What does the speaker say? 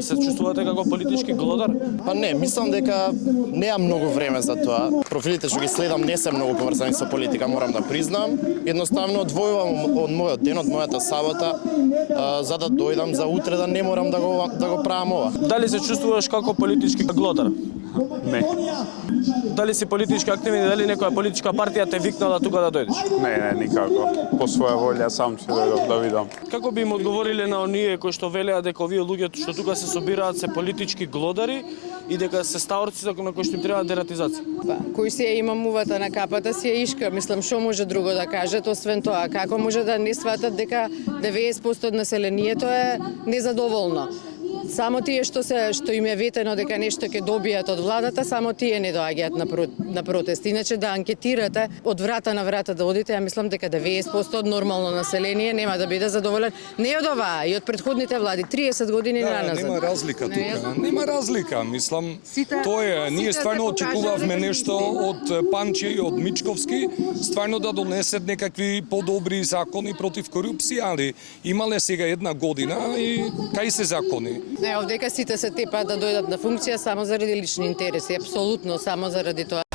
Се чувствувате како политички глодар? Па не, мислам дека неам многу време за тоа. Профилите што ги следам не се многу поврзани со политика, морам да признам. Едноставно одвојувам од мојот ден, од мојата сабота, за да дојдам за утре да не морам да го правам ова. Дали се чувствуваш како политички глодар? Не, Дали си политички активен, дали некоја политичка партија те викнала тука да дојдеш? не, никако. По своја волја сам си дојдов да видам. Како би им одговориле на оние кои што велеа дека овие луѓето што тука се собираат се политички глодари и дека се стаорци на кои што им треба дератизација? Кој си ја има мувата на капата си ја ишка, мислам што може друго да кажат освен тоа, како може да не сватат дека 90% од населението е незадоволно. Само тие што им е ветено дека нешто ќе добијат од владата, само тие не доаѓаат на протест. Иначе да анкетирате од врата на врата да одите, ја мислам дека 90% од нормално население нема да биде задоволен не од оваа, и од претходните влади 30 години наназад. Нема разлика тука. Нема разлика, мислам. Тоа е, ние стварно очекувавме нешто од Панче и од Мичковски, стварно да донесет некакви подобри закони против корупција, али имале сега една година и кај се закони? Не, овдека сите се тепаат да дојдат на функција само заради лични интереси, апсолутно само заради тоа.